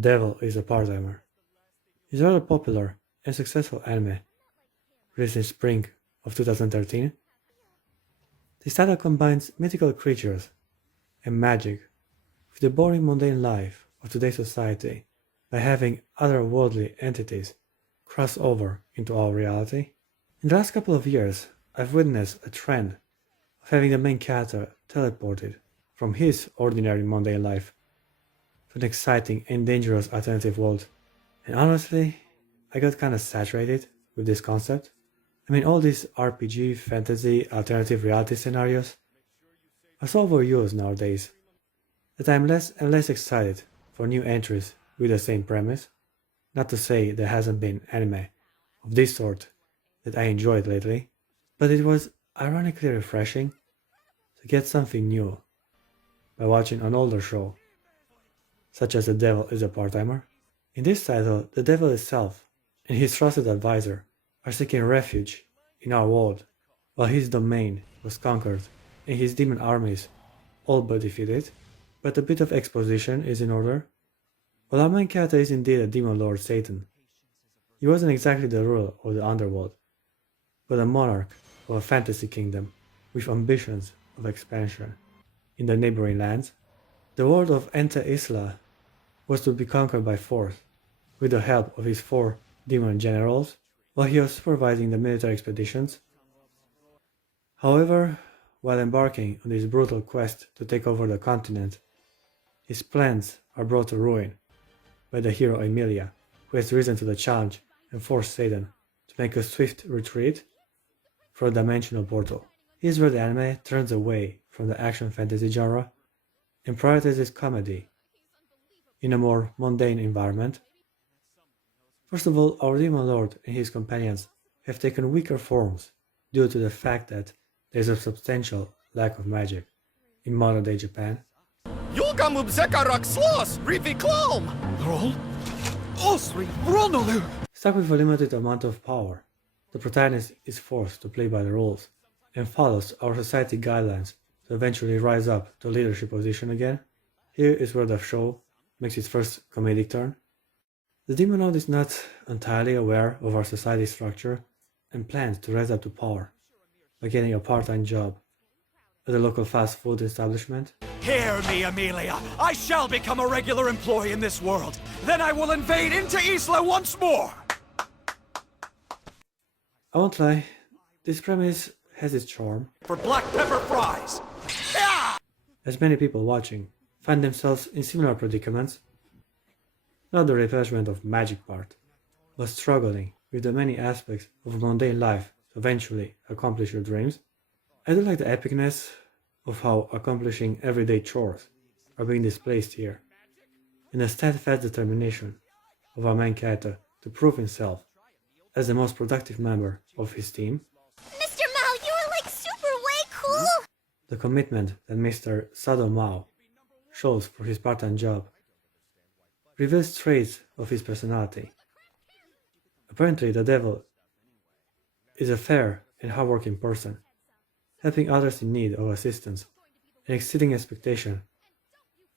Devil is a Part-Timer is a rather popular and successful anime released in spring of 2013. This title combines mythical creatures and magic with the boring mundane life of today's society by having otherworldly entities cross over into our reality. In the last couple of years, I've witnessed a trend of having the main character teleported from his ordinary mundane life to an exciting and dangerous alternative world. And honestly, I got kinda saturated with this concept. I mean, all these RPG, fantasy, alternative reality scenarios are so overused nowadays that I'm less and less excited for new entries with the same premise. Not to say there hasn't been anime of this sort that I enjoyed lately, but it was ironically refreshing to get something new by watching an older show, such as The Devil is a Part-Timer. In this title, the devil itself and his trusted advisor are seeking refuge in our world while his domain was conquered and his demon armies all but defeated. But a bit of exposition is in order. While our main character is indeed a demon lord Satan, he wasn't exactly the ruler of the underworld, but a monarch of a fantasy kingdom with ambitions of expansion. In the neighboring lands, the world of Ente Isla was to be conquered by force with the help of his four demon generals while he was supervising the military expeditions. However, while embarking on this brutal quest to take over the continent, his plans are brought to ruin by the hero Emilia, who has risen to the challenge and forced Satan to make a swift retreat for a dimensional portal. Here's where the anime turns away from the action fantasy genre and prioritizes comedy in a more mundane environment. First of all, our demon lord and his companions have taken weaker forms due to the fact that there is a substantial lack of magic in modern day Japan. Stuck with a limited amount of power, the protagonist is forced to play by the rules and follows our society guidelines to eventually rise up to a leadership position again. Here is where the show makes its first comedic turn. The demon lord is not entirely aware of our society structure and plans to rise up to power by getting a part-time job at a local fast food establishment. Hear me, Amelia. I shall become a regular employee in this world. Then I will invade into Isla once more. I won't lie, this premise has its charm, For black pepper fries. as many people watching find themselves in similar predicaments. Not the replenishment of magic part, but struggling with the many aspects of mundane life to eventually accomplish your dreams. I do like the epicness of how accomplishing everyday chores are being displayed here, and the steadfast determination of our main character to prove himself as the most productive member of his team. Mr. Mao, you are like super way cool! The commitment that Mr. Sado Mao shows for his part-time job reveals traits of his personality. Apparently, the devil is a fair and hardworking person, helping others in need of assistance and exceeding expectation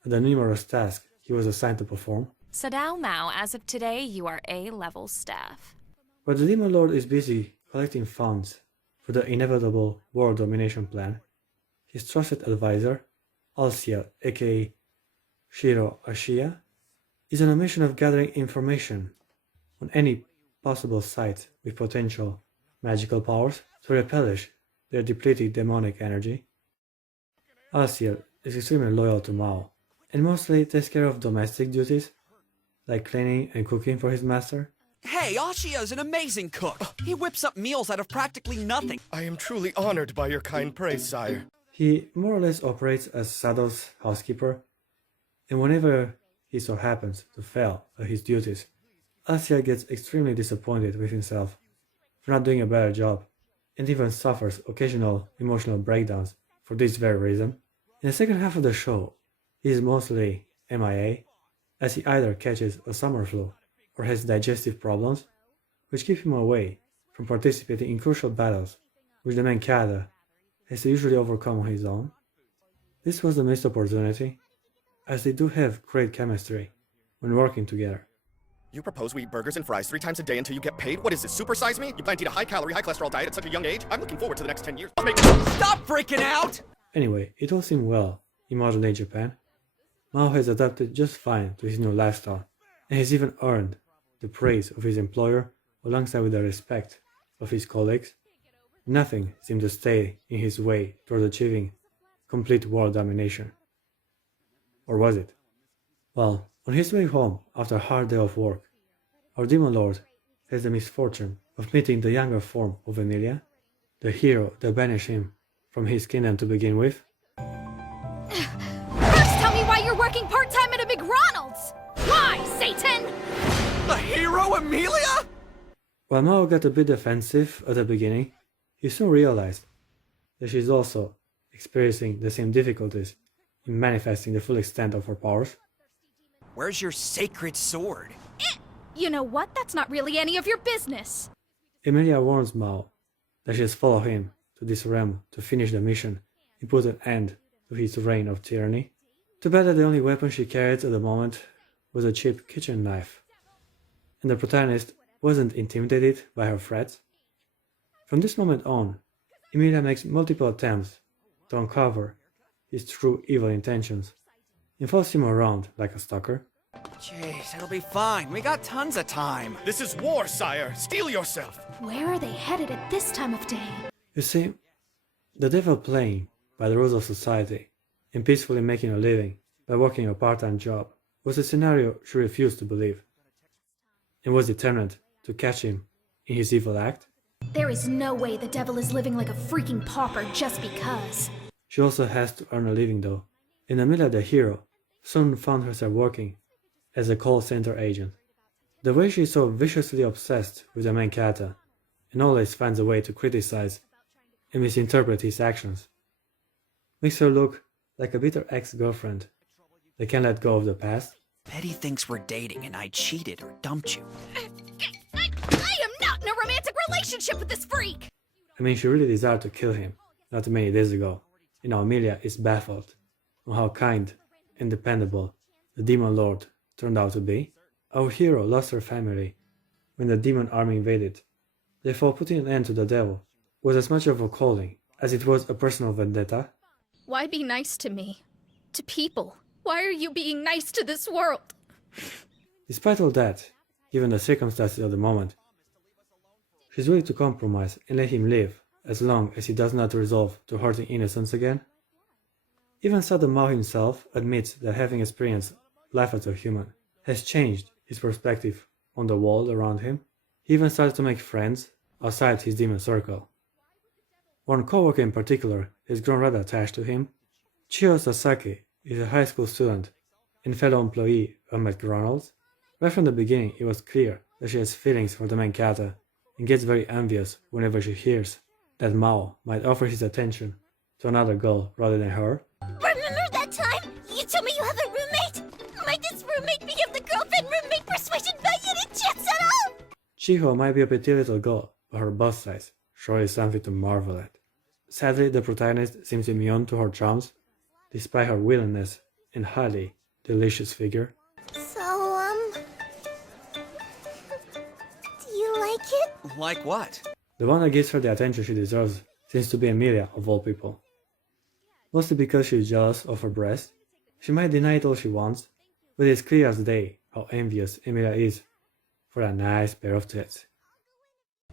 at the numerous tasks he was assigned to perform. Sadao Mao, as of today, you are A-level staff. While the Demon Lord is busy collecting funds for the inevitable world domination plan, his trusted advisor, Alcia, aka Shiro Ashiya, is on a mission of gathering information on any possible site with potential magical powers to replenish their depleted demonic energy. Alcia is extremely loyal to Mao and mostly takes care of domestic duties like cleaning and cooking for his master. Hey, Ashia is an amazing cook. He whips up meals out of practically nothing. I am truly honored by your kind praise, sire. He more or less operates as Sado's housekeeper, and whenever he so happens to fail at his duties, Asia gets extremely disappointed with himself for not doing a better job, and even suffers occasional emotional breakdowns for this very reason. In the second half of the show, he is mostly MIA, as he either catches a summer flu or has digestive problems, which keep him away from participating in crucial battles which the main character has to usually overcome on his own. This was a missed opportunity, as they do have great chemistry when working together. You propose we eat burgers and fries 3 times a day until you get paid? What is this, supersize me? You plan to eat a high-calorie, high-cholesterol diet at such a young age? I'm looking forward to the next 10 years. Stop freaking out! Anyway, it all seemed well in modern-day Japan. Mao has adapted just fine to his new lifestyle, and has even earned the praise of his employer alongside with the respect of his colleagues. Nothing seemed to stay in his way towards achieving complete world domination. Or was it? Well, on his way home after a hard day of work, our demon lord has the misfortune of meeting the younger form of Emilia, the hero that banished him from his kingdom to begin with. First tell me why you're working part-time at a McDonald's! Why, Satan? The hero Emilia? While Mao got a bit defensive at the beginning, he soon realized that she's also experiencing the same difficulties in manifesting the full extent of her powers. Where's your sacred sword? You know what? That's not really any of your business. Emilia warns Mao that she has followed him to this realm to finish the mission and put an end to his reign of tyranny. Too bad that the only weapon she carried at the moment was a cheap kitchen knife, and the protagonist wasn't intimidated by her threats. From this moment on, Emilia makes multiple attempts to uncover his true evil intentions and follows him around like a stalker. Jeez, it'll be fine. We got tons of time. This is war, sire. Steel yourself. Where are they headed at this time of day? You see, the devil playing by the rules of society and peacefully making a living by working a part-time job was a scenario she refused to believe, and was determined to catch him in his evil act. There is no way the devil is living like a freaking pauper just because. She also has to earn a living though, and Emilia the hero soon found herself working as a call center agent. The way she's so viciously obsessed with the main character and always finds a way to criticize and misinterpret his actions makes her look like a bitter ex-girlfriend that can't let go of the past. Betty thinks we're dating and I cheated or dumped you. I am not in a romantic relationship with this freak! I mean, she really desired to kill him not many days ago, and now Emilia is baffled on how kind and dependable the demon lord turned out to be. Our hero lost her family when the demon army invaded. Therefore, putting an end to the devil was as much of a calling as it was a personal vendetta. Why be nice to me? To people? Why are you being nice to this world? Despite all that, given the circumstances of the moment, she's willing to compromise and let him live as long as he does not resolve to hurting innocents again. Even Sada Mao himself admits that having experienced life as a human has changed his perspective on the world around him. He even started to make friends outside his demon circle. One coworker in particular has grown rather attached to him. Chiyo Sasaki is a high school student and fellow employee of McDonald's. Right from the beginning, it was clear that she has feelings for the main character and gets very envious whenever she hears that Mao might offer his attention to another girl rather than her. Remember that time? You told me you have a roommate? Might this roommate be of the girlfriend roommate persuasion by any chance at all? Chiho might be a petite little girl, but her bust size sure is something to marvel at. Sadly, the protagonist seems immune to her charms, despite her willingness and highly delicious figure. So, do you like it? Like what? The one that gives her the attention she deserves seems to be Emilia of all people. Mostly because she is jealous of her breast. She might deny it all she wants, but it's clear as day how envious Emilia is for a nice pair of tits.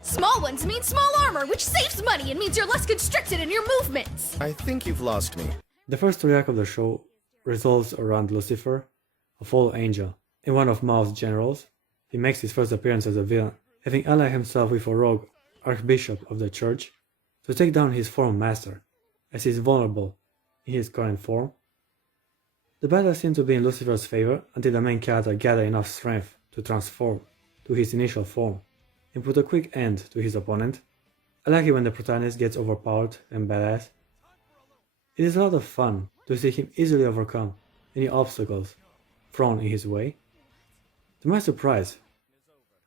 Small ones mean small armor, which saves money and means you're less constricted in your movements. I think you've lost me. The first story arc of the show revolves around Lucifer, a fallen angel, and one of Mao's generals. He makes his first appearance as a villain, having allied himself with a rogue archbishop of the church to take down his former master, as he is vulnerable in his current form. The battle seemed to be in Lucifer's favor until the main character gathered enough strength to transform to his initial form and put a quick end to his opponent. I like it when the protagonist gets overpowered and badass. It is a lot of fun to see him easily overcome any obstacles thrown in his way. To my surprise,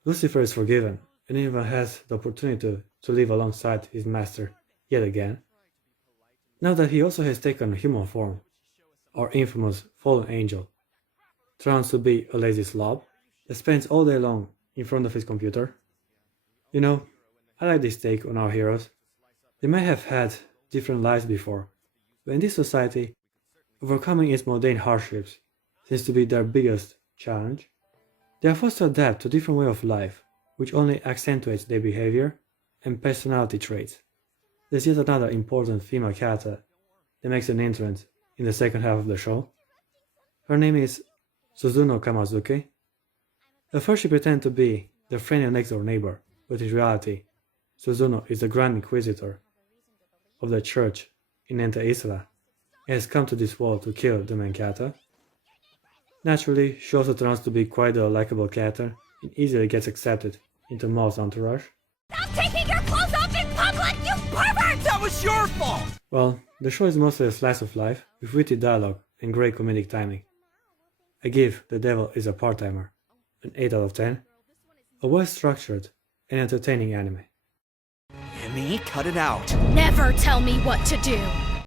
Lucifer is forgiven and even has the opportunity to live alongside his master yet again. Now that he also has taken human form, our infamous fallen angel turns to be a lazy slob that spends all day long in front of his computer. You know, I like this take on our heroes. They may have had different lives before, but in this society, overcoming its mundane hardships seems to be their biggest challenge. They are forced to adapt to a different way of life, which only accentuates their behavior and personality traits. There's yet another important female character that makes an entrance in the second half of the show. Her name is Suzuno Kamazuki. At first she pretends to be the friendly next-door neighbor, but in reality, Suzuno is the Grand Inquisitor of the church in Enta Isla and has come to this world to kill the main character. Naturally, she also turns to be quite a likable character and easily gets accepted into Mao's entourage. Stop taking your clothes off in public, you pervert! That was your fault! Well, the show is mostly a slice of life with witty dialogue and great comedic timing. I give The Devil is a Part-Timer an 8 out of 10, a well-structured and entertaining anime. Emmy, cut it out. Never tell me what to do!